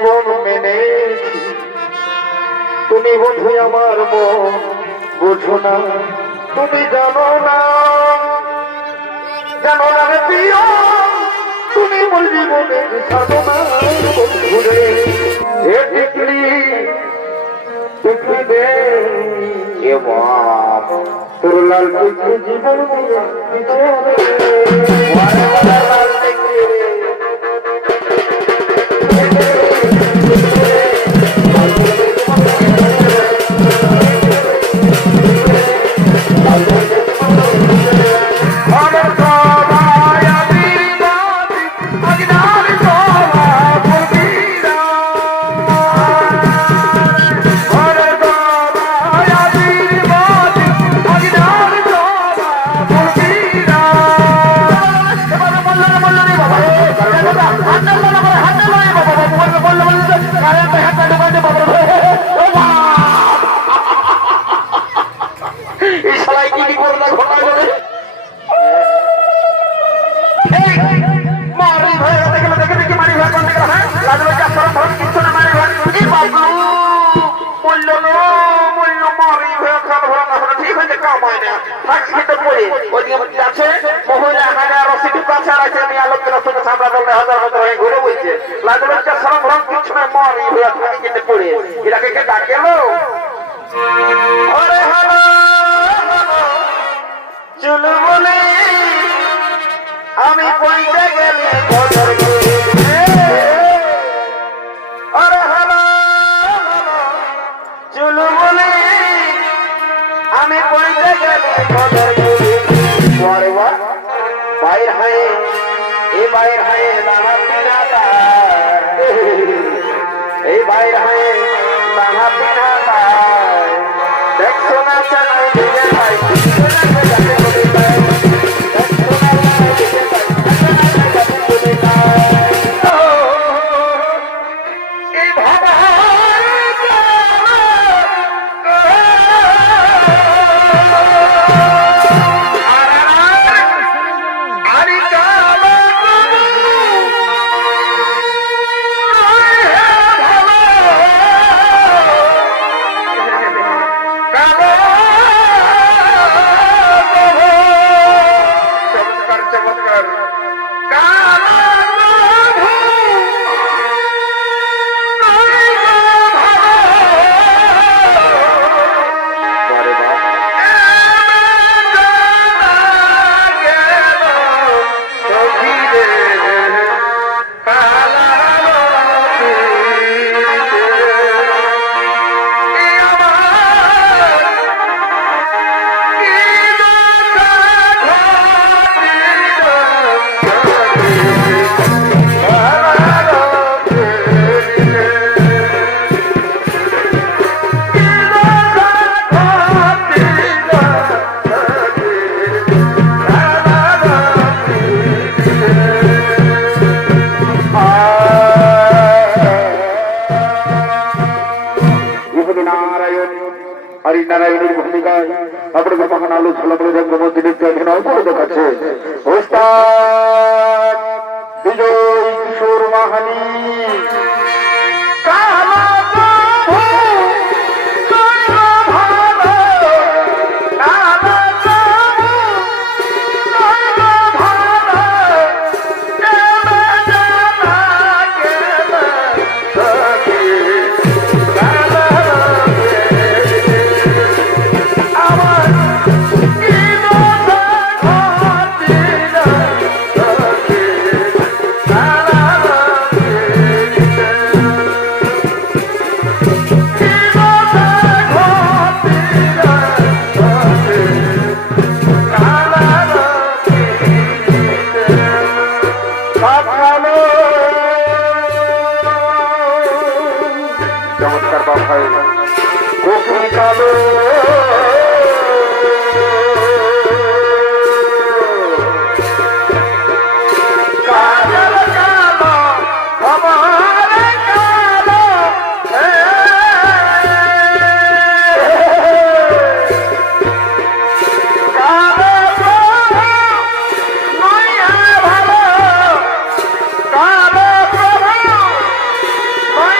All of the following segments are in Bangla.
আপন মেনেছি, তুমি বন্ধু আমার মন বোঝো না, তুমি জানো না, জানো না রে প্রিয়, তুমি মোর জীবনের সাধনা বন্ধুরে। এ টিকলি টিকলি দে এ বাপ, তোর লাল টিকলি জীবন পিছে লাল টিকলি ঘুরে বলছে লাগলো সরম ভরম কিছু না মরি হয়ে পড়ে এটাকে কে ডাকেলো চলো বলে আমি পয়সা গেলে চলো বলে আমি পয়সা গেলে বাইর হয়ে এই বাইর হয়ে নানা পিনাটা এই বাইর হয়ে নানা পিনাটা দেখছো না চাই দিলে ভাই হরিনারায়ণের ভূমিকায় আপনাদের মহান আলো ঝলমলে রঙ্গমন্দিরের অভিনয় করে দেখাচ্ছে ওস্তাদ বিজয় কিশোর মাহানি। চমৎকার বাবাই গোকুল কালো Bye.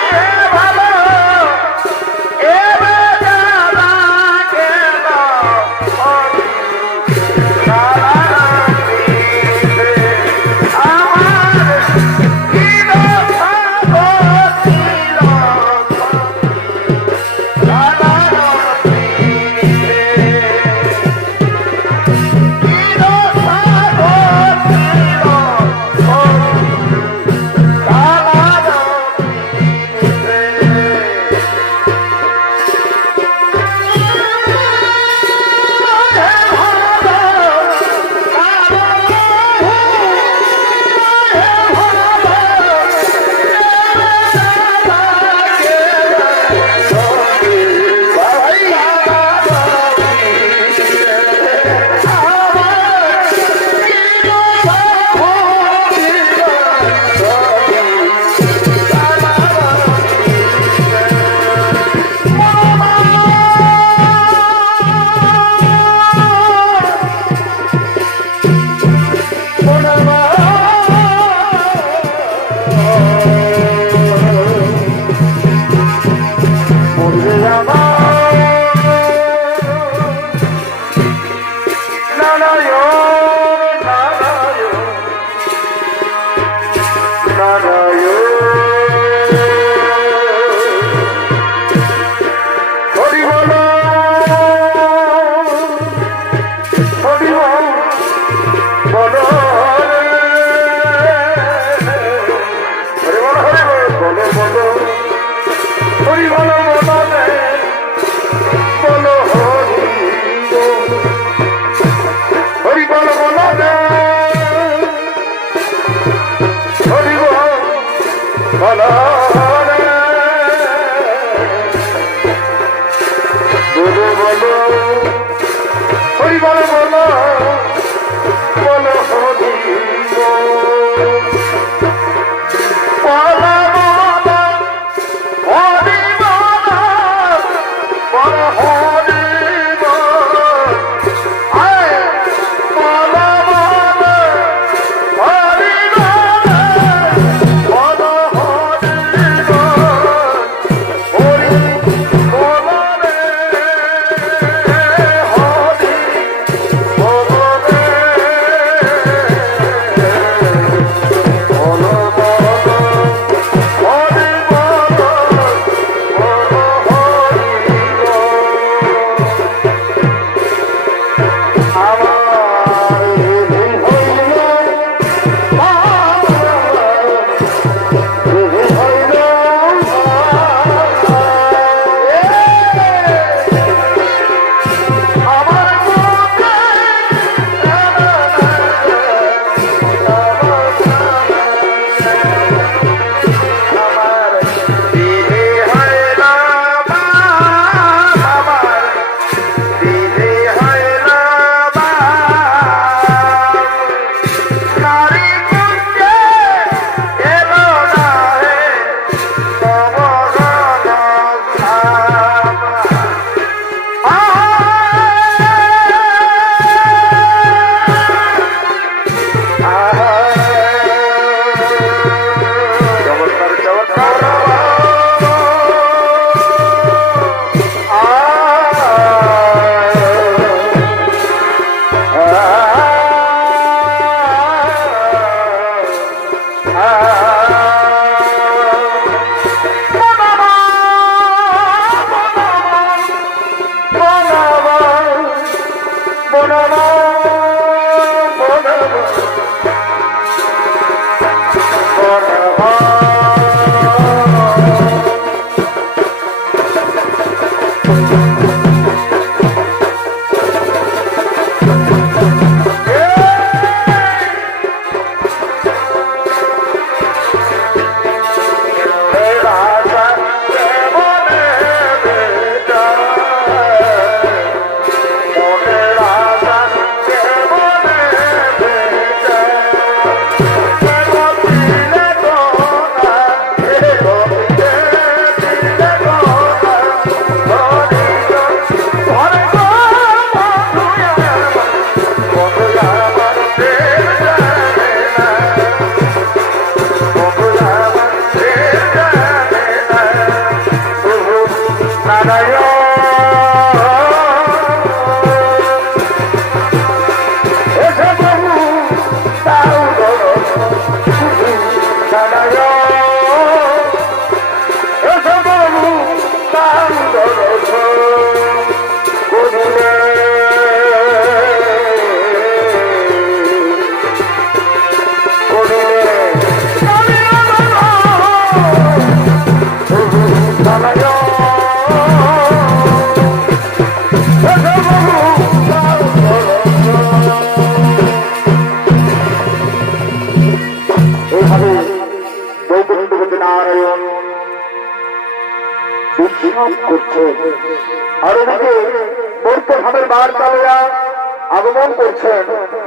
আগমন করছেন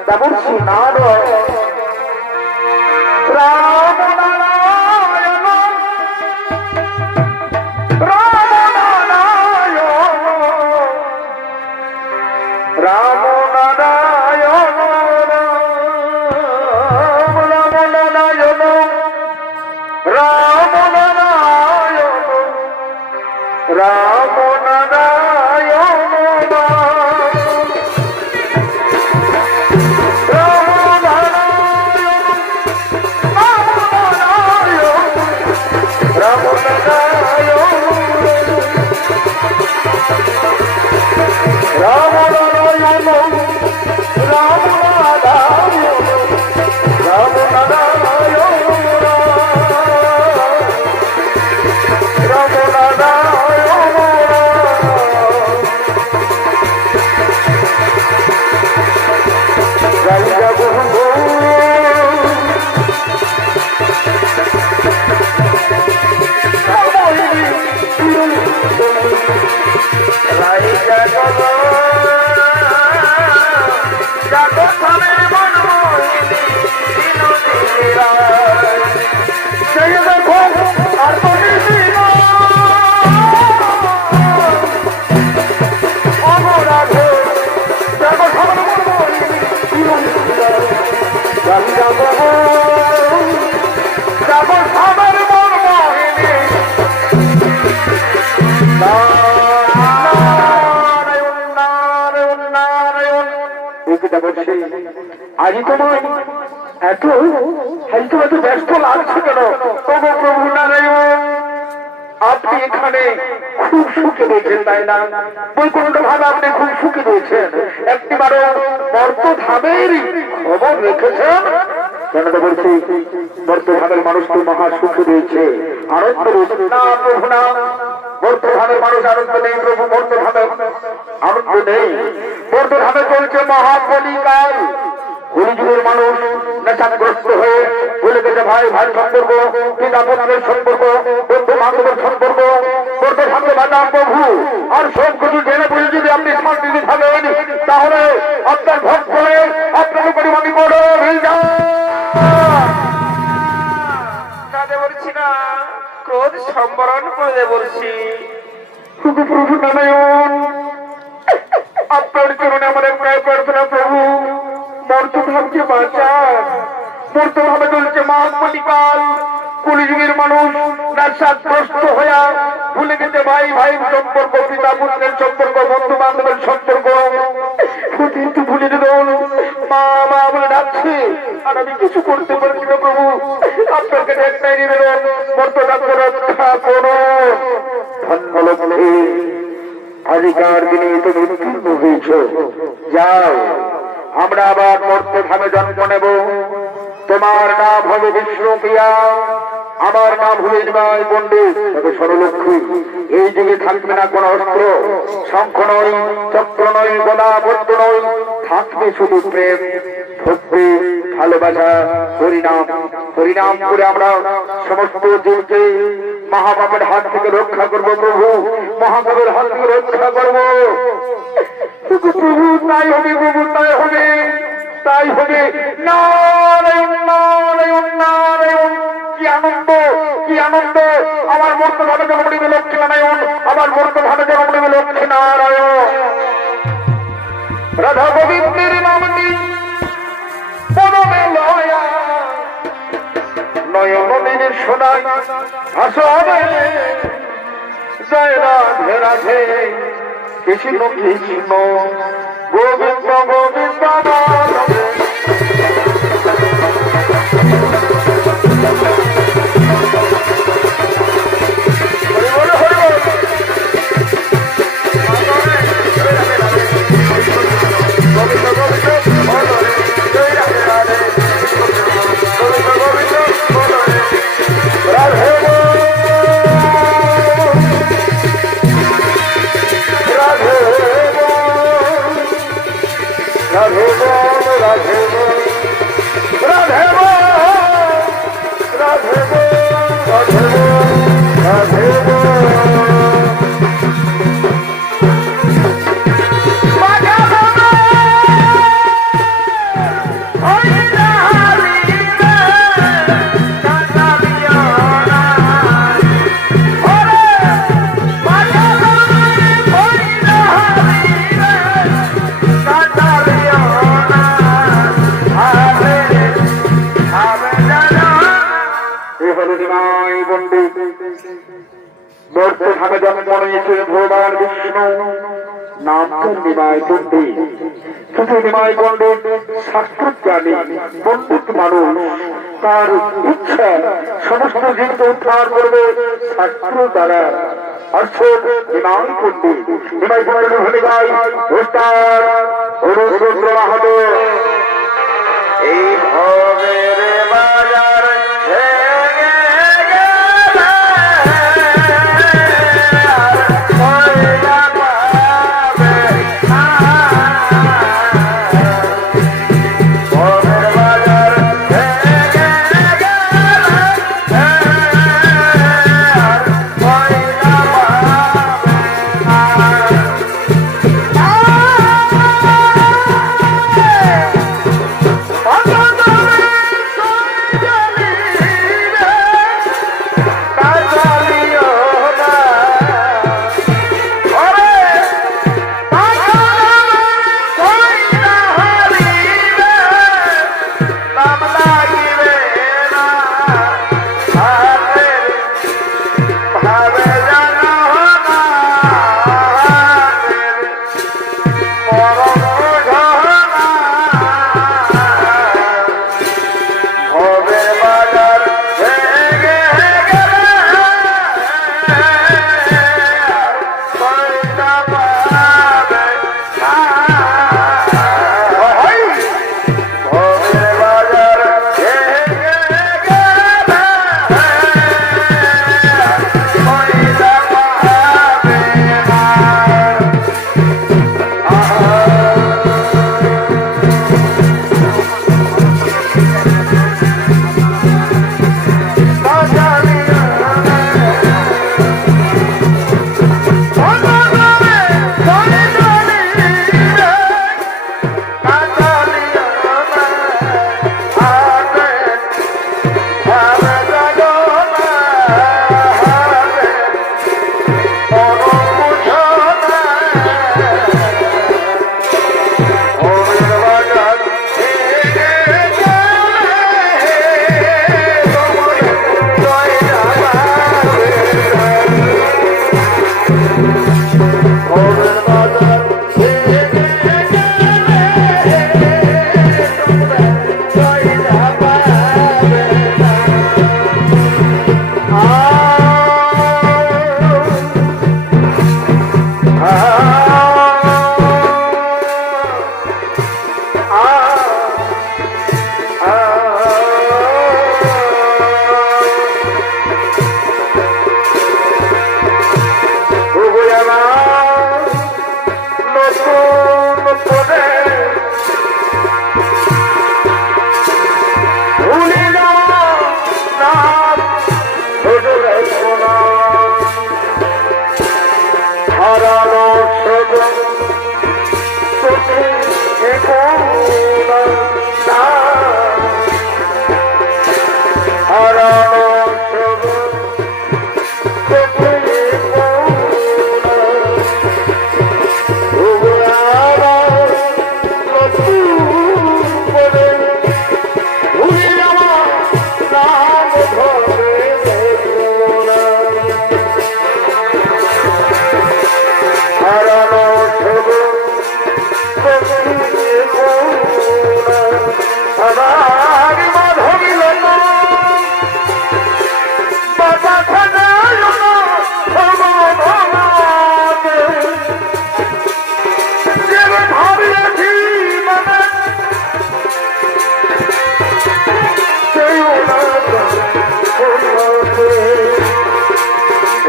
তেমন শ্রী নারায়ণ রাম নারায়ণ রাম নারায়ণ রাম নারায়ণ রাম নারায়ণ রাম নারায়ণ রাম নারায়ণ আজি তোমায় এত এত ব্যস্ত লাগছে কেন? তবু প্রভু নারায়ণ আপনি এখানে খুব সুখে রয়েছেন, তাই না? বৈকুণ্ঠ ভাবে আপনি খুব সুখে রয়েছেন, একটিবারও বর্তধামের খবর রেখেছেন কেন? তো বলছি বর্তধামের মানুষ তো মহা সুখে রয়েছে, আনন্দ রয়েছে না প্রভু না? বর্তধামের মানুষ আনন্দ নেই প্রভু, বর্তধামে আনন্দ নেই। বর্তধামে চলছে মহাকলিকাল, কলিযুগের মানুষ নেশাগ্রস্ত হয়ে ভুলে গেছে ভাই ভাই সম্পর্ক, পিতা পুত্রের সম্পর্ক, বন্ধু বান্ধবের সম্পর্ক। বর্তধামে বাজার প্রভু আর সব কিছু জেনে বুঝে যদি আপনি শান্তিতে থাকেন তাহলে আপনার ভক্ত হয়ে আপনার উপরে আমি বড় হয়ে যান। বলছি না ক্রোধ সম্বরণ করে বলছি প্রভু নারায়ণ আপনার চরণে আমার একটাই প্রার্থনা প্রভু, মর্তভাবকে বাঁচান। মর্তভাবে চলছে মহাকলিকাল, কলিযুগের মানুষ নেশাগ্রস্ত হইয়া ভুলে গেছে ভাই ভাই সম্পর্ক, পিতা পুত্রের সম্পর্ক, বন্ধু বান্ধবের সম্পর্ক। কিন্তু ভুলে দিল মা মা বলে ডাকছে আর আমি কিছু করতে পারছি না প্রভু। আপনার কাছে একটাই নিবেদন, মর্তভাবকে রক্ষা করুন। ধন্যবাদ। আজিকার দিনে তুমি উত্তীর্ণ হয়েছ, যাও আমরা আবার মর্তধামে জন্ম নেব। তোমার নাম হবে বিষ্ণুপ্রিয়া, আমার নাম হলো নিমাই পণ্ডিত। তবে সরলক্ষ্মী, এই যুগে থাকবে না কোন অস্ত্র, শঙ্খ নয়, চক্র নয়, গদা বর্ত নয়, থাকবে শুধু প্রেম, ভক্তি, ভালোবাসা, হরিনাম। হরিনাম করে আমরা সমস্ত জীবকে মহাপাপের হাত থেকে রক্ষা করব প্রভু, মহাপাপের হাত থেকে রক্ষা করব প্রভু। তাই হবে প্রভু, তাই হবে, তাই হবে। নারায়ণ নারায়ণ নারায়ণ। কি আনন্দ, কি আনন্দ। আমার মূর্ত ভালো জন্ম নেবে লক্ষ্মী নারায়ণ, আমার মূর্ত ভালো জন্ম নেবে লক্ষ্মী নারায়ণ। রাধা গোবিন্দের নামটি পরমে লয়া, নয়ন দিনের সোনায় হাসো হবে। জয় রাধে রাধে, কৃষ্ণ কৃষ্ণ গোবিন্দ গোবিন্দ রাধে। ভগবান বিষ্ণু নাম নিমাই পণ্ডিত। শুধু নিমাই পণ্ডিত শাস্ত্রজ্ঞানী পণ্ডিত মানুষ, তার ইচ্ছা সমস্ত জীবকে উদ্ধার করবে শাস্ত্র দ্বারা। আসুন নিমাই পণ্ডিত, নিমাই পণ্ডিত হলে গাই ওস্তাদ অনুরুদ্র মাহাতো। এই ভবের বাজার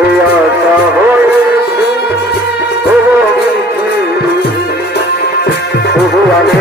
আশা হয়েছে তবু আমি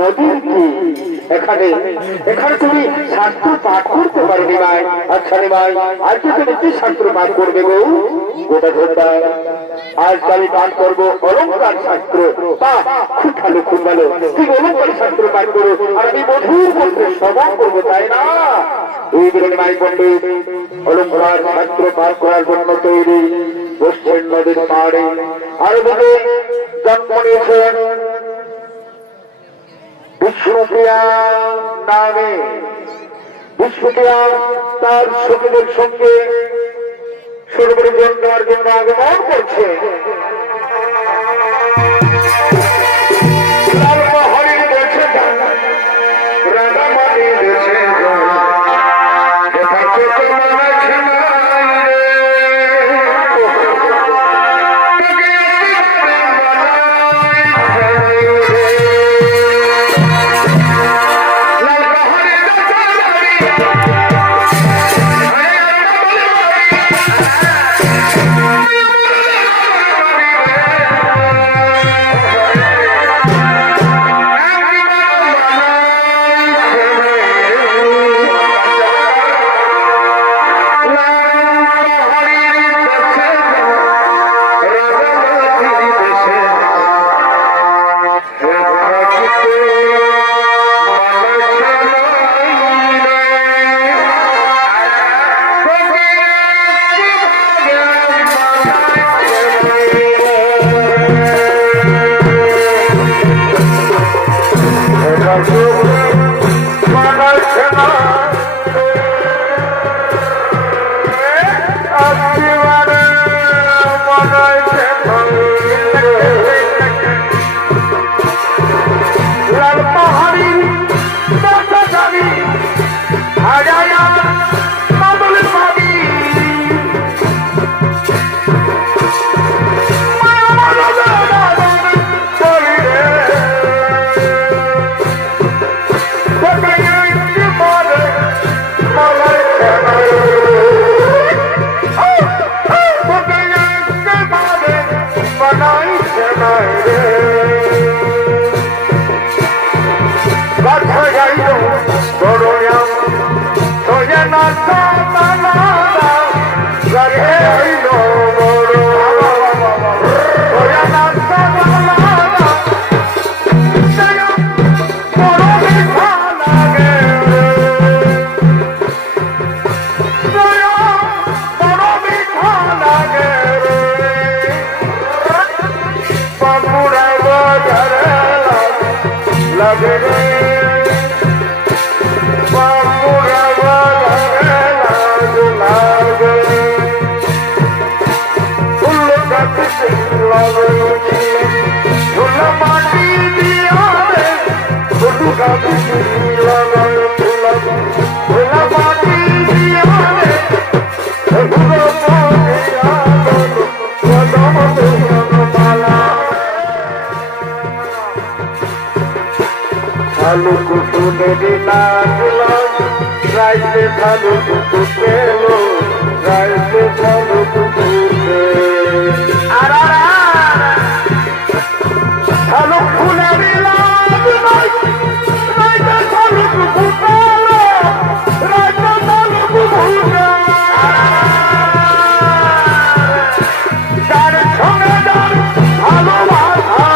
নদীর কি এখানে এখানে তুমি শাস্ত্র পাঠ করতে পারো নিমাই। আচ্ছা নিমাই আজকে তুমি কি শাস্ত্র পাঠ করবে গো? গোটা ঘন্টা আজ আমি পাঠ করবো অলঙ্কার শাস্ত্র। খুব ভালো খুব ভালো, তুমি অলঙ্কার শাস্ত্র পাঠ করো আর আমি মধুর মধ্যে শ্রবণ করবো, তাই না? এই নিমাই পণ্ডিত অলঙ্কার শাস্ত্র পাঠ করার জন্য তৈরি বসছেন নদীর পাড়ে। আর বলে জন্ম নিয়েছেন বিষ্ণুপ্রিয়া নামে। বিষ্ণুপ্রিয়া তার সখীদের সঙ্গে সরোবরে জল দেওয়ার জন্য আগমন করছে। Lalu kusude di nagelang, raise lalu kusude lo, raise lalu kusude. Arara, lalu kusude di nagelang, raise lalu kusude lo, raise lalu kusude. Dar songe dar, lalu basa.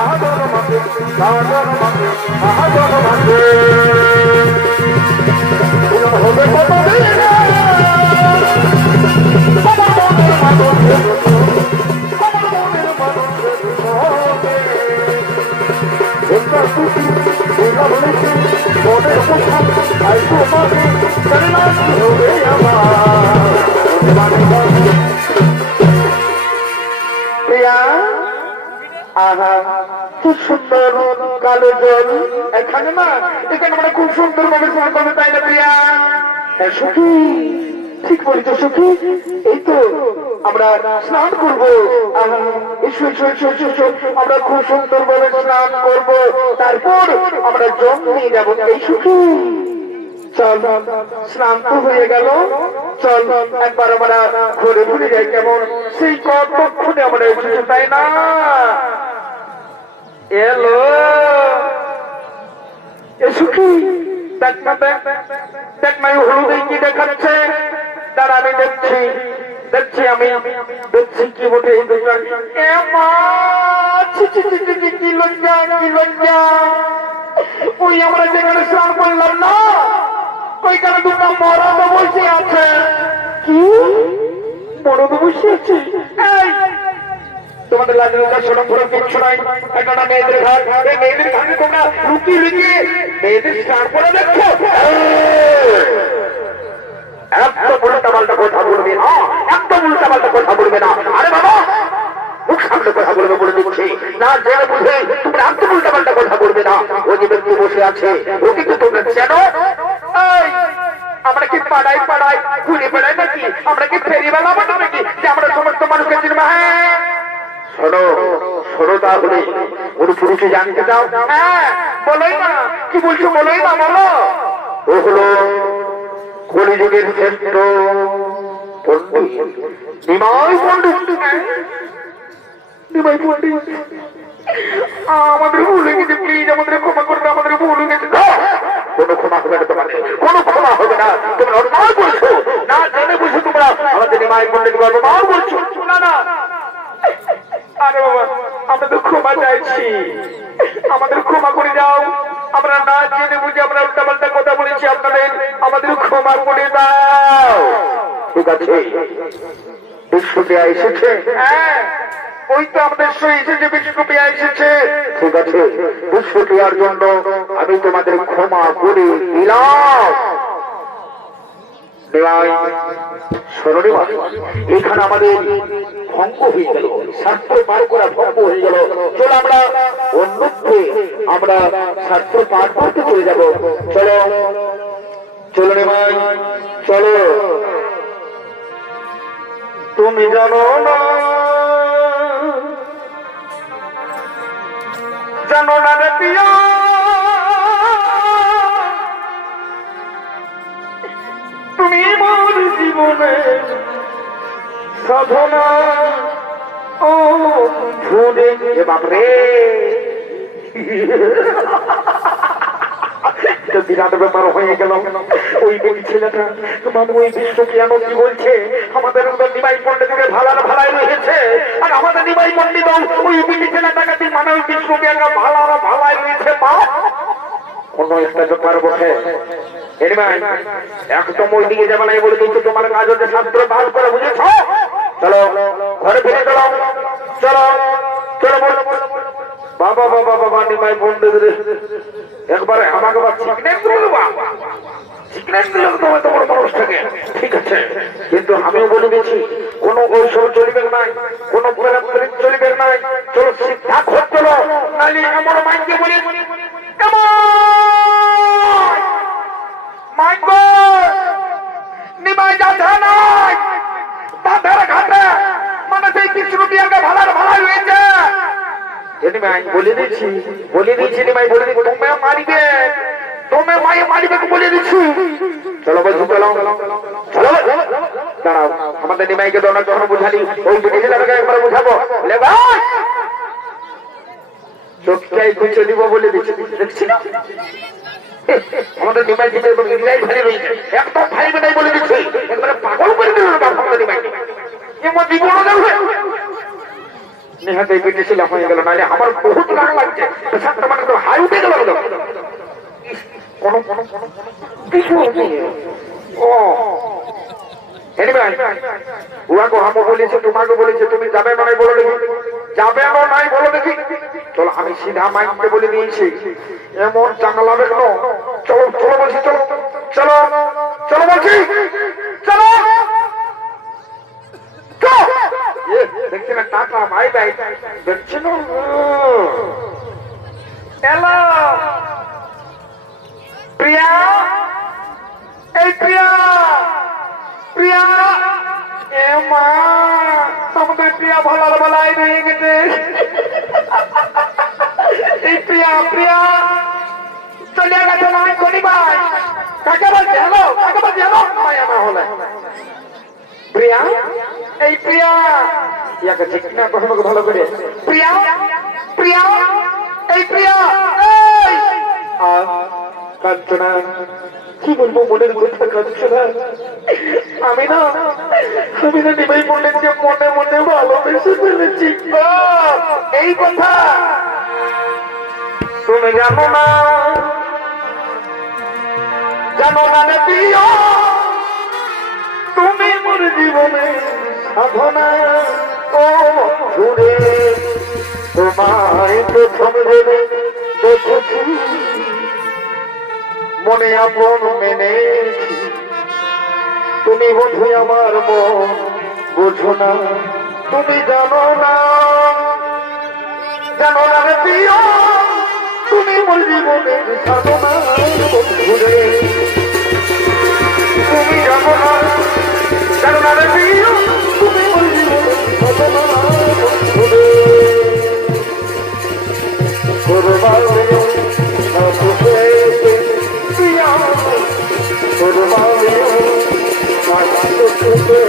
Mahadana Mate, আর তোমাকে জানি না কি হবে আমার প্রিয়া। আহা খুব সুন্দর কালো জল এখানে না, এখানে আমরা খুব সুন্দর ভাবে স্নান করবে, তাই না প্রিয়া? হ্যাঁ সখী, ঠিক বলেছো সখী, এই তো আমরা স্নান করবো। এসো এসো এসো এসো এসো, আমরা খুব সুন্দর ভাবে স্নান করবো, তারপর আমরা জল নিয়ে যাবো। এই সখী চল, স্নান তো হয়ে গেল, চল একবার আমরা ঘুরে ঘুরে যাই, কেমন সেই কতক্ষণে আমরা এসেছি, তাই না? এলো এসো কি, দেখ না দেখ দেখ না, হলুদে কি দেখাচ্ছে, তার আমি দেখছি দেখছি আমি দেখছি কি বটে এই দুটো। কি লজ্জা কি লজ্জা! ওই আমরা যেখানে স্নান করলাম না, ওইখানে দুটো মরদ বসে আছে। কি মরদ বসে আছে? তোমাদের লাজলজ্জা সরম ফরম কিচ্ছু নাই, একটা মেয়েদের ঘর, এই মেয়েদের ঘরে তোমরা লুকিয়ে লুকিয়ে মেয়েদের স্নান করে দেখছো। একদম উল্টা পাল্টা কথা বলবে না, একদম উল্টা পাল্টা কথা বলবে না। আরে বাবা মুখ সামনে কথা বলবে বলে দিচ্ছি, না জেনে বুঝে তোমরা একদম উল্টা পাল্টা কথা বলবে না। ও যে ব্যক্তি বসে আছে ওকে কি তোমরা চেনো? আমরা কি পাড়ায় পাড়ায় ঘুরে বেড়াই নাকি? আমরা কি ফেরিওয়ালা বানাবো নাকি যে আমরা সমস্ত মানুষকে চিনবো? হ্যাঁ শোনো শোনো, তাহলে ওর পুরুষে জানতে চাও? হ্যাঁ বলোই না, কি বলছো বলোই না, বলো। ও হলো কলিযুগের শ্রেষ্ঠ পণ্ডিত নিমাই পণ্ডিত। নিমাই পণ্ডিত আমাদের ভুল হয়ে গেছে, প্লিজ আমাদের ক্ষমা করবে, আমাদের ভুল হয়ে গেছে। কোনো ক্ষমা হবে না তোমাদের, কোনো ক্ষমা হবে না। তোমরা অন্যায় বলছো, না জেনে বুঝে তোমরা আমাদের নিমাই পণ্ডিত অপমান বলছো। না না, আরে বাবা আমরা তো ক্ষমা চাইছি, আমাদের ক্ষমা করে দাও। আমরা না জেনে বুঝে আমরা উল্টা পাল্টা কথা বলেছি, আপনাদের আমাদের ক্ষমা করে দাও। ঠিক আছে, বিষ্ণুপ্রিয়া এসেছে? হ্যাঁ ওই তো আমাদের সই এসেছে, বিষ্ণুপ্রিয়া এসেছে। ঠিক আছে, বিষ্ণুপ্রিয়ার জন্য আমি তোমাদের ক্ষমা করে দিলাম। এখানে আমাদের ভঙ্গ হয়ে গেল, শাস্ত্র পাঠ করা ভঙ্গ হয়ে গেল। চলো আমরা অন্যত্রে আমরা শাস্ত্র পাঠ করতে চলে যাব। চলো চলো নিমাই চলো। তুমি জানো না, জানো না রে প্রিয়া, তুমি মোর জীবনে সাধনা ও ভুলে। বাপরে বিরাট ব্যাপার হয়ে গেল। ওই বই ছেলেটা তোমার ওই বিষ্ণুপ্রিয়ানো কি বলছে, আমাদের নিমাই পণ্ডিতকে ভালার ভালাই রয়েছে, আর আমাদের নিমাই পণ্ডিত ওই বিটি ছেলেটাকে মানে ওই বিষ্ণুপ্রিয়াকে ভালার ভালাই রয়েছে। মা অন্য একটা ব্যাপার বসে একদম ওই দিকে যাবে না বলে দিচ্ছি, তোমার কাজ হচ্ছে শাস্ত্র পাঠ করা, বুঝেছ? চলো ঘরে ফিরে চলো, চলো চলো। বাবা বাবা বাবা নিমাই পণ্ডিত একবারে আমাকে তোমার মানুষ থেকে। ঠিক আছে, কিন্তু আমিও বলে দিয়েছি কোনো ঔষধ চলবে নাই, কোনো চলবে নাই। চলো শিক্ষা খোঁজ চলো, নালি এমন মাইকে বলি নিমাই যাচ্ছে নাই তাদের ঘাটে, মানে সেই বিষ্ণুপ্রিয়াকে ভালার ভালাই রয়েছে। বলে দিচ্ছি নিমাই বলে দিচ্ছি, তোমরা মারিবে, তোমরা মায়ে মারিবে বলে দিচ্ছি। চলো বলছি চলো চলো, দাঁড়াও আমাদের নিমাইকে তো অনেক যখন বুঝালি, ওই বুঝেছিলামকে একবার বুঝাবো। চোখটাই খুঁজে দিব বলে দিচ্ছি, দেখছি না আমাদের নিমাই দিতে ভারী রয়েছে, একদম ভাই বেটাই বলে দিচ্ছি, একবারে পাগল করে দিল আমাদের নিমাই। এমন জীবন দেখবে নেহাতে বেটেছিলাম হয়ে গেল, নাহলে আমার বহুত রাগ লাগছে, মানে তো হাই উঠে গেল। কোনো কিছু ও উহাকে হামো বলেছে, তোমাকে বলেছে, তুমি যাবে না নাই বলো দেখি, যাবে না নাই বলো দেখি। চলো আমি সিধা মাইকে বলে দিয়েছি, এমন চাঙ্গলা দেখলো। চলো চলো বলছি চলো। নাই দেখছেন হ্যালো প্রিয়া এই প্রিয়া প্রিয়া এ মা তোমাদের প্রিয়া ভালার বেলায় রয়ে গেছে এই প্রিয়া প্রিয়া চলে গেছে নয় গনি ভাই কাকে বলছে হ্যালো কাকে বলছে হ্যালো নয় আমার হলে প্রিয়া এই প্রিয়া ইয়াকে ঠিক না কখনো ভালো করে প্রিয়া প্রিয়া এই প্রিয়া এই কাঞ্চনা কি বলবো মনের কথা কাঞ্চনা আমি না নিমাই বললেন যে মনে মনে ভালোবেসে ফেলেছি এই কথা তুমি জানো না রে প্রিয়া তুমি মোর জীবনে সাধনা ও ঘুরে তোমায় প্রথম ভেবে দেখেছি মনে আপন মেনে তুমি বন্ধু আমার মন বোঝো না তুমি জানো না রে প্রিয়া তুমি মোর জীবনে সাধনা ঘুরে তুমি জানো না রে প্রিয়া তুমি মোর জীবনে সাধনা ঘুরে করবালিও না খুশে প্রিয়া করবালিও না খুশে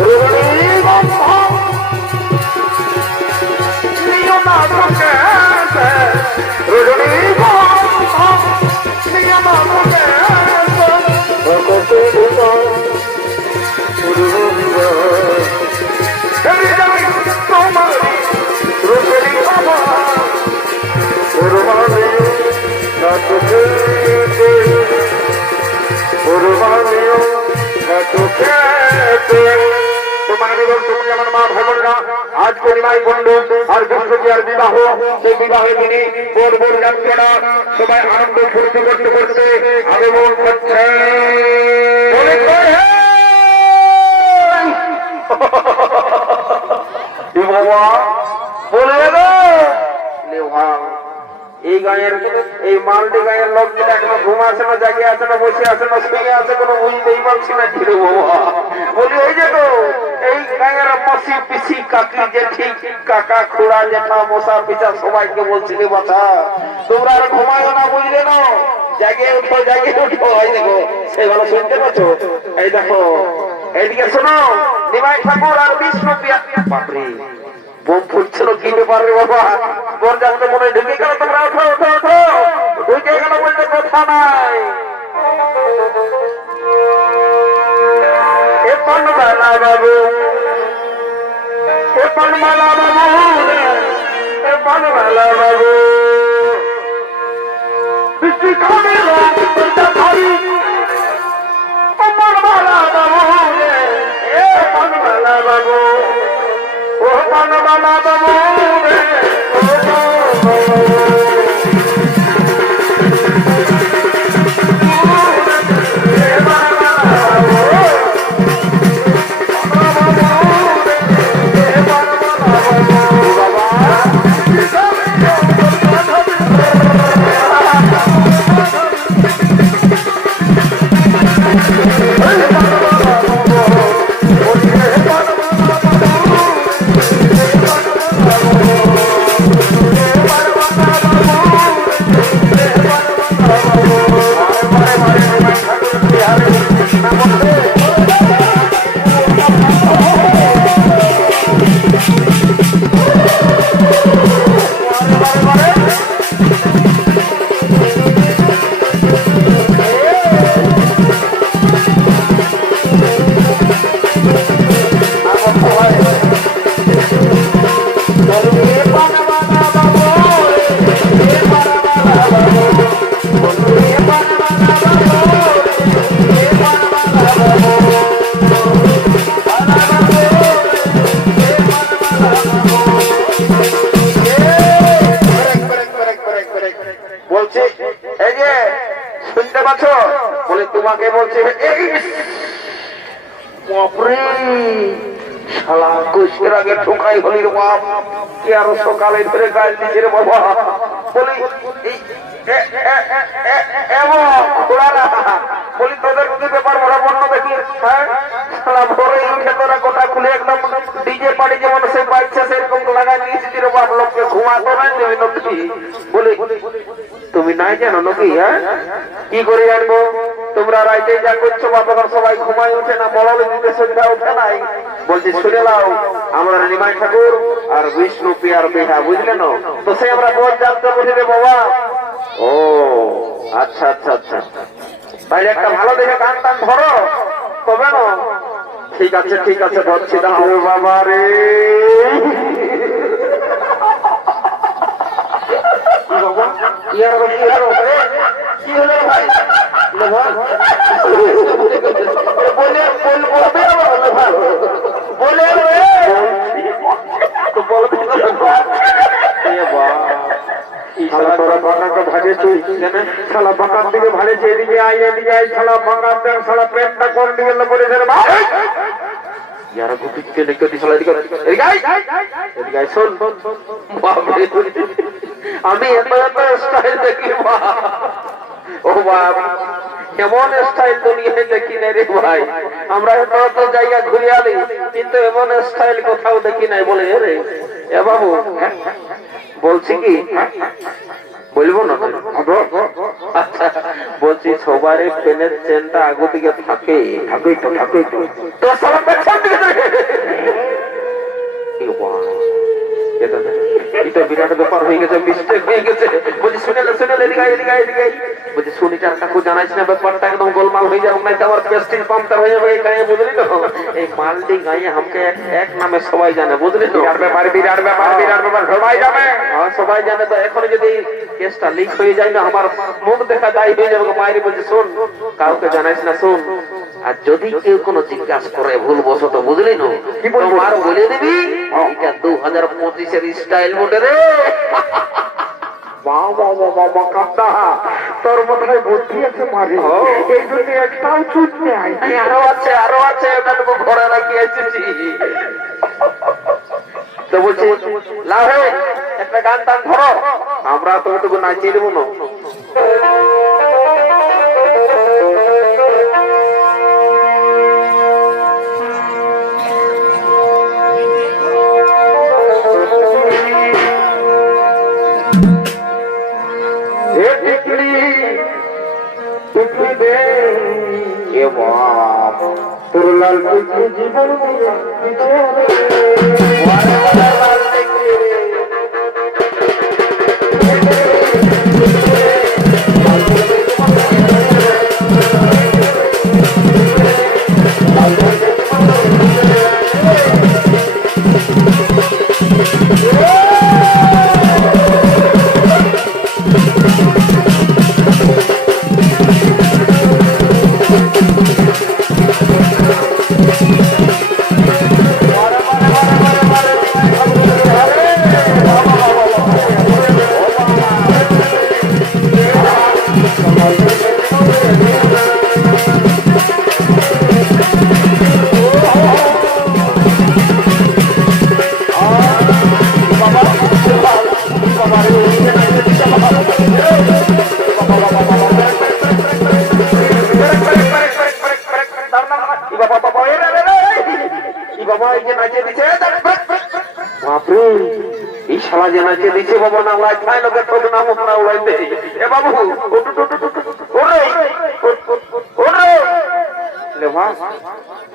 রবি বাবা নিও না তোকে রবি বাবা নিও না তোকে কত দুটো রবি বাবা রবি বাবা রবি না তোকে রবি না তোকে তুমি আমার মা ভগবানরা আজ পরিমায় বন্ধু আর বৃহস্পতিবার বিবাহ সেই বিবাহের দিনে বোর বোর যাত্রা সবাই আনন্দ ফুর্তি করতে করতে আগমন করছে এই গায়ের এই মালটি গায়ের লোকগুলো এখনো ঘুম আসে না জাগে আসে না বসে আসে না শুয়ে আছে কোনো বুঝতেই পারছি না ছিল বাবা বলি ওই যে তো এই গায়ের মাসি পিসি কাকি জেঠি কাকা খুড়া জেঠা মশা পিসা সবাইকে বলছিলি বাছা তোমরা আর ঘুমাইও না বুঝলে না জাগে উঠো ওই দেখো সেগুলো শুনতে পাচ্ছ এই দেখো এইদিকে শোনো নিমাই ঠাকুর আর বিষ্ণু পিয়া বাপরে বোম ফুটছিল কি ব্যাপার রে বাবা তোর যাতে মনে ঢুকে গেল তোমরা ওঠো ঢুকে গেল বলতে কথা নাই এ পানমালা বাবু এ পানমালা বাবু বৃষ্টি খাবে পানমালা বাবু এ পানমালা বাবু ও পানমালা বাবু শালা কোষের আগে ঠোকাই হলির বাপ কি আরো সকালে ধরে গাল দিচ্ছে রে বাবা বলি বলি তোদের বুঝতে পারবো না বন্য দেখি হ্যাঁ শালা ভোরে উঠে তোরা গোটা খুলে একদম ডিজে পার্টি যেমন সে বাচ্চা সেরকম লাগাই দিয়েছি রে বাপ লোককে ঘুমাতো নাই দেবে নকি বলি তুমি নাই জানো নাকি হ্যাঁ কি করে জানবো তোমরা রাইতে যা করছো বাপ এখন সবাই ঘুমাই ওঠে না বড়লে দিতে সন্ধ্যা ওঠে নাই বলছি শুনে নাও আমরা নিমাই ঠাকুর আর বিষ্ণু পিয়ার বিহা বুঝলে না তো সে আমরা বোধ জানতে বলি রে বাবা ও আচ্ছা আচ্ছা আচ্ছা তাই একটা ভালো দেখে গান টান ধরো তবে না ঠিক আছে ধরছি না বাবা রে কি হলো ভাই বলে শালা বাগান দিকে ভালেছে এদিকে আই এদিকে আই শালা বাগান দেখ শালা পেটটা করে দিকে বলে দেবে यार को कितने लेकर दिशा दिखा ए गाइस सुन बाप रे আমি এত স্টাইল দেখি ও বাপ কেমন স্টাইল দুনিয়ায় দেখি না রে ভাই আমরা এত জায়গা ঘুরে আলি কিন্তু এমন স্টাইল কোথাও দেখি নাই বলে রে এ বাবু বলছি কি বলবো না আচ্ছা বলছি সবারই পেনের চেনটা আগু দিকে থাকে তো সব পেছন দিকে এটা বিরাট ব্যাপার হয়ে গেছে মিস্টেক হয়ে গেছে বলছি শুনে এদিকে বলছি শুনিটার কাকু জানাইছি না ব্যাপারটা একদম গোলমাল হয়ে যাবে না আমার পেস্টিং পাম্পটার হয়ে যাবে এই গায়ে বুঝলি তো এই মালটি গায়ে আমাকে এক নামে সবাই জানে বুঝলি তো বিরাট ব্যাপার সবাই জানে সবাই জানে তো এখন যদি কেসটা লিক হয়ে যায় না আমার মুখ দেখা দায়ী হয়ে যাবে মায়ের বলছি শোন কাউকে জানাইস না শোন আর যদি কেউ কোনো জিজ্ঞাসা করে ভুল বসত বুঝলি না কি বলবো আর বলে দিবি এটা 2025 এর স্টাইল মোডে রে বাবা কাঁদা তোর মাথায় বুদ্ধি আছে মারি এই জন্য একটাও চুপ নেই আরো আছে ওটা তো ঘরে রাখি এসেছি তো বলছি লাভ একটা গান টান ধরো আমরা তোমাকে নাচিয়ে দেবো না তোর লাল জীবন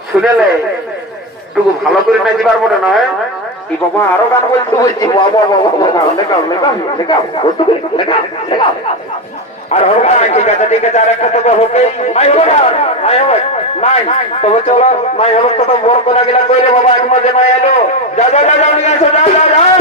শুনেলে টুকু ভালো করে নাচি পারবো না নয় কি বাবা আরো গান বলতে বলছি আর হোক ঠিক আছে আর একটা তো হোকে নাই তবে চলো নাই হলো তো বড় করে গেলা কইলে বাবা এক মাঝে নাই এলো যাও নিয়ে আসো যাও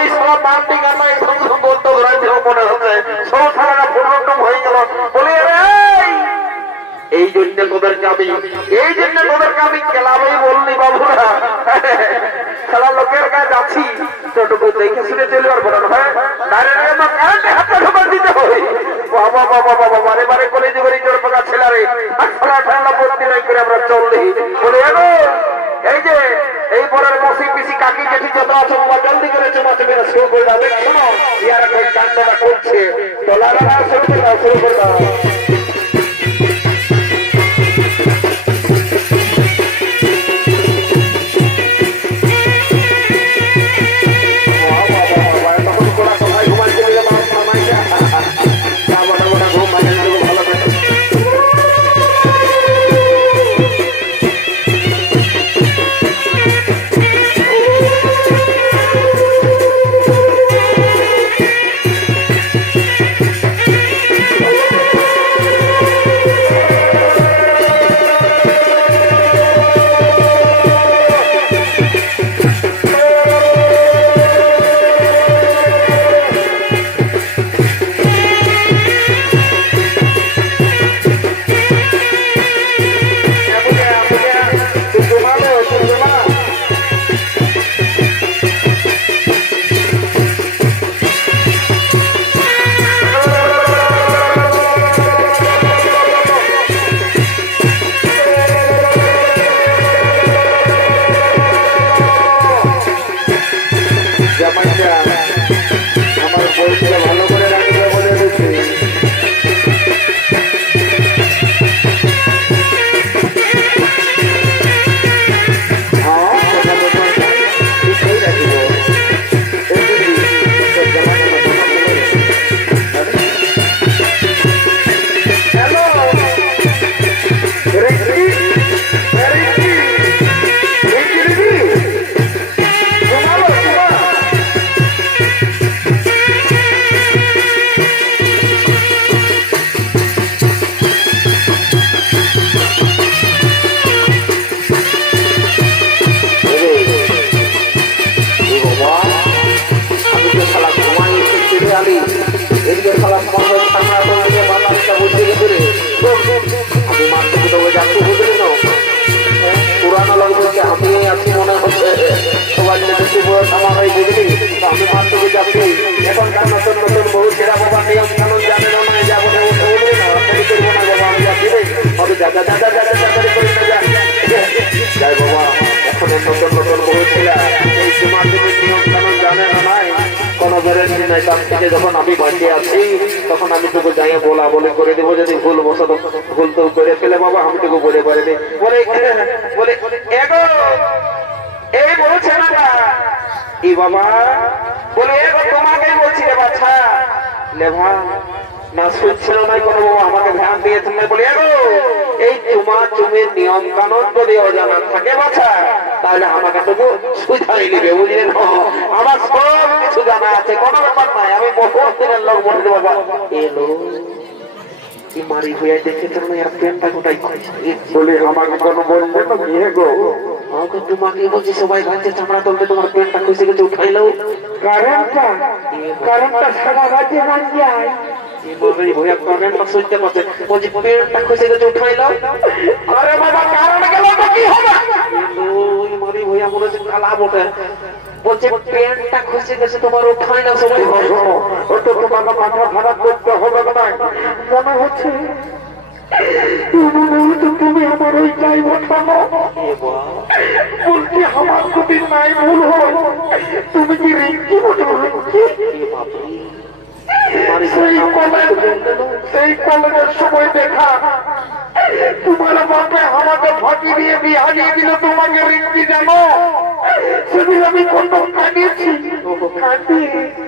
এই সারা বান্টি গানা একদম বলতে ধরাইছে মনে হচ্ছে সব সারা ফুটবল হয়ে গেল বলে এই জন্য তোদেরকে আমি খেলাবই বললি বাবুরা সারা লোকের কাছে যাচ্ছি তোটুকু দেখে শুনে চলে পারবো না হ্যাঁ হাতে ঢোকা দিতে হবে বাবা বাবা বাবা বারে বারে কলেজ বাড়ি জোর পাকা ছেলারে সারা ঠান্ডা ভর্তি নাই করে আমরা চললি বলে এগো এই যে এই পরের মসি পিসি কাকি জেঠি যত আছে বাবা জলদি করে চমা চমে শুরু করে দাও শোনো ইয়ার একটা কান্ডটা করছে তোলারা শুরু করে দাও যখন আমি বাড়ি আছি তখন আমি তোকে যাই বলা বলে করে দেবো যদি ভুল বসত ভুল তো করে ফেলে বাবা আমি তোকে বলে করে দিই বলে এগো এই বলছে না এই বাবা বলে এগো তোমাকেই বলছি রে বাচ্চা লেভা না শুনছিল না কোনো বাবা আমাকে ধ্যান দিয়েছিল না বলে এগো এই চুমের নিয়ম কানুন যদি অজানা থাকে বাচ্চা তাহলে আমাকে তবু সুঝাই নিবে বুঝলেন আমার সব কিছু জানা আছে কোনো ব্যাপার নাই আমি বহুত দিনের লোক বলে দেবো বাবা এলো মারি হইয়া দেখেছ না আর প্যান্টটা কোথায় বলে আমাকে কোনো বললে না বিয়ে গো আমাকে তোমাকে বলছি সবাই রাজ্যে চামড়া তুলতে তোমার প্যান্টটা খুশি গেছে উঠাইলো কারণটা সারা রাজ্যে মান যায় ভইয়া কারণটা শুনতে পাচ্ছে বলছি প্যান্টটা খুশি গেছে উঠাইলো আরে বাবা কারণ গেল তো কি হবে ওই মারি ভইয়া মনে হচ্ছে কালা বটে বলছে প্যান্টটা খুশি গেছে তোমার উঠাই না সবাই ও তো তোমাকে মাথা খারাপ করতে হবে না মনে হচ্ছে তুমি আমার ওই যাই ওঠানো বলছি আমার যদি নাই ভুল হয় তুমি কি রিঙ্কি সেই কলেজের সময় দেখা তোমার বাপে আমাকে ফাঁকি দিয়ে বিয়ে হারিয়ে দিল তোমাকে রিঙ্কি জানো সেদিন আমি কত কাঁদিয়েছি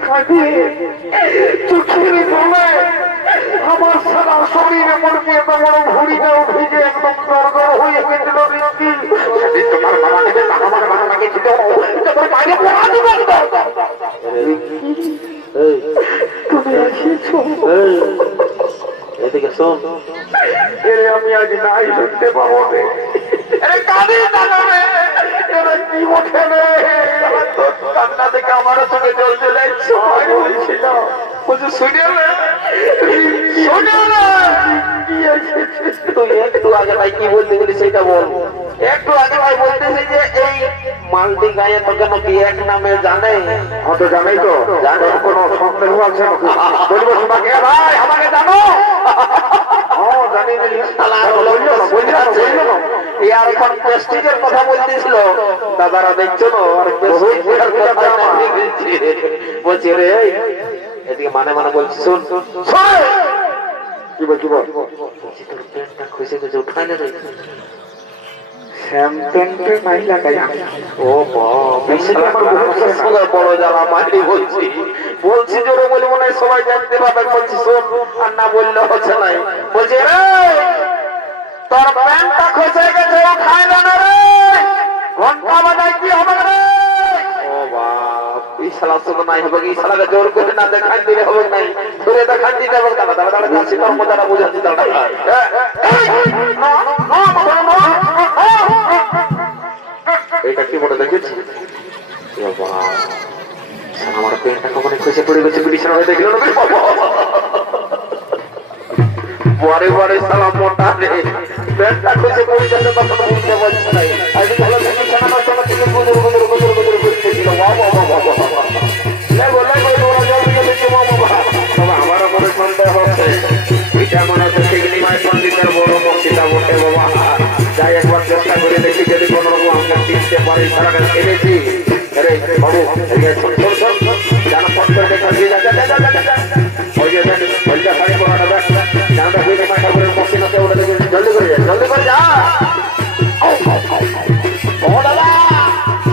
কাঁদিয়ে চোখের জলে আমার সারা শরীরে মরকে এত বড় ভুড়িটাও ভিজে একদম গড়গড় হয়ে গেছিল রিঙ্কি তোমার বাবাকে আমার বাবাকে ছিল তোমার বাইরে পড়া দিবেন তুমি এসেছো এদিকে শোন এরে আমি আজ নাই শুনতে পাবো কাঁদে কি ওঠে কান্না দেখে আমারও তোকে জল চলে আসছে বলছিল বলছে শুনে তুই একটু আগে ভাই কি বলতে গেলি সেটা বল একটু আগে ভাই বলতেছি যে এই মালটি গায়ে তো কেন কি এক নামে জানে অত জানাই তো জানে কোনো সন্দেহ আছে বলবো তোমাকে ভাই আমাকে জানো কথা বলতেছিল দাদারা দেখছো বলছি রে এদিকে মানে মানে বলছি শোন কি বলছি বল খুশি খুশি উঠাই না রে শ্যাম্পেনকে নাই লাগাই ও বড় জ্বালা মাটি বলছি বলছি জোরে বলি মনে হয় সবাই জানতে পারবে বলছি শোন আর না বললে হচ্ছে নাই বলছি রে তোর প্যান্টটা খসে গেছে ও খায় না রে ঘন্টা বাজায় কি হবে রে ও বাপ এই শালা শুধু নাই হবে এই শালাকে জোর করে না দেখান দিলে হবে নাই ধরে দেখান দিতে হবে দাঁড়া দাঁড়া দাঁড়া কাশি তোর মজাটা বুঝাচ্ছি দাঁড়া এটা কি বলে দেখেছি আমার পেনটা কখনো খুঁজে পড়ে গেছে বিছানা হয়ে দেখলো পরে পরে সালা মোটা রে পেনটা খুঁজে পড়ে গেছে তখন বুঝতে পারছি না আজকে ভালো বিছানার সঙ্গে থেকে গুজর গুজর গুজর গুজর করতেছিল আমারও মনে সন্দেহ হচ্ছে এটা মনে হচ্ছে শিগগিরি মায়ের পন্ডিতের বড় মসজিদা বটে বাবা যাই একবার চেষ্টা করে দেখি যদি কোন রকম আমরা চিনতে পারি সারা খেলেছি বাবু জানা ফোন করে দেখা দিয়ে ওই যে শাড়ি পরাটা দেখ জানাটা হইলে মা ঠাকুরের মসজিদাতে ওটা দেখে জলদি করে যা জলদি করে যা ও দাদা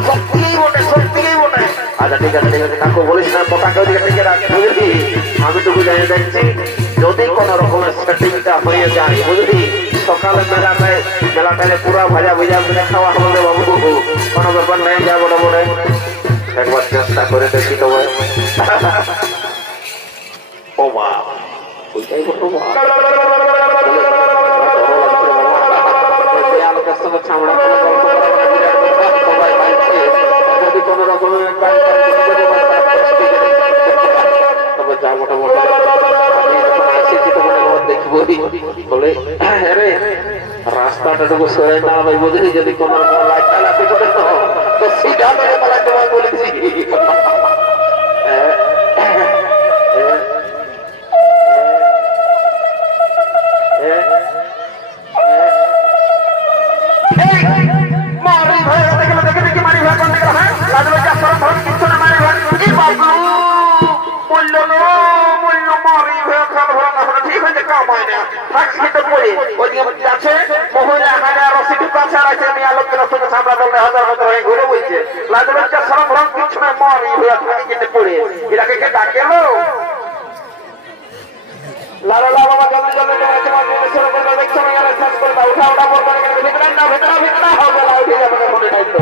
সত্যিই বটে সত্যিই বটে আচ্ছা ঠিক আছে ঠিক আছে কাকু বলিস না পটাকে ওদিকে টিকে রাখ বুঝলি আমি টুকু জানিয়ে দেখছি যদি কোন রকমের সেটিংটা হয়ে যায় বুঝলি সকালে মেলাটাকে পুরা ভাজা ভুজা করে খাওয়া হলো রে বাবু কোনো ব্যাপার নেই যাবো না বলে একবার চেষ্টা করে দেখি তবে ও মা ওইটাই বলবো আলোকের সঙ্গে ছামড়া সবাই পাইছে যদি কোন রকমের তবে যা মোটামুটি বলে রাস্তাটাটুকু সরে না ভাই বুঝলি যদি কোন তো সেটা তোমায় বলেছি ঘুরে বলছে লালা বাবা জলদি জলদি উঠা উঠা ভিতরে না ভিতরে ভিতরে হবে উঠে যাবে মনে নাই তো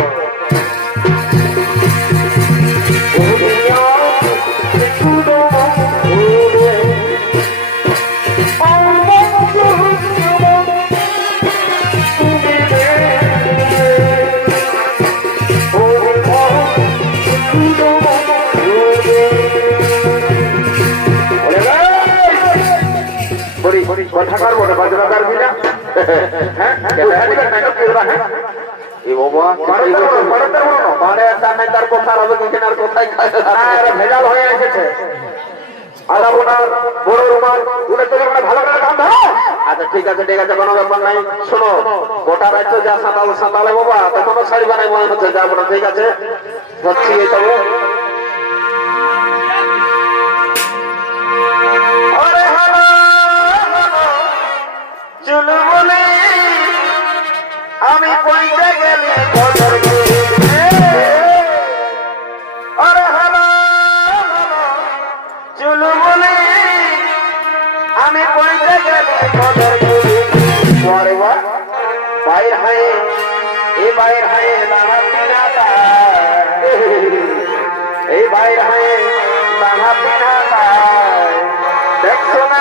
কথা কার বলে বাজনা কারবি না হ্যাঁ ভেজাল হয়ে এসেছে আচ্ছা ঠিক আছে ঠিক আছে কোনো ব্যাপার নাই শোনো গোটা রাজ্য যা সাঁতাল সাঁতালে বাবা তখনও শাড়ি বানাই মনে হচ্ছে যাবো না ঠিক আছে হচ্ছি তবে আমি পয়সা গেলে চুলু বলে আমি পয়সা গেলে বাইর হয়ে এই বাইর হয়ে এই বাইর হয়ে দেখছো না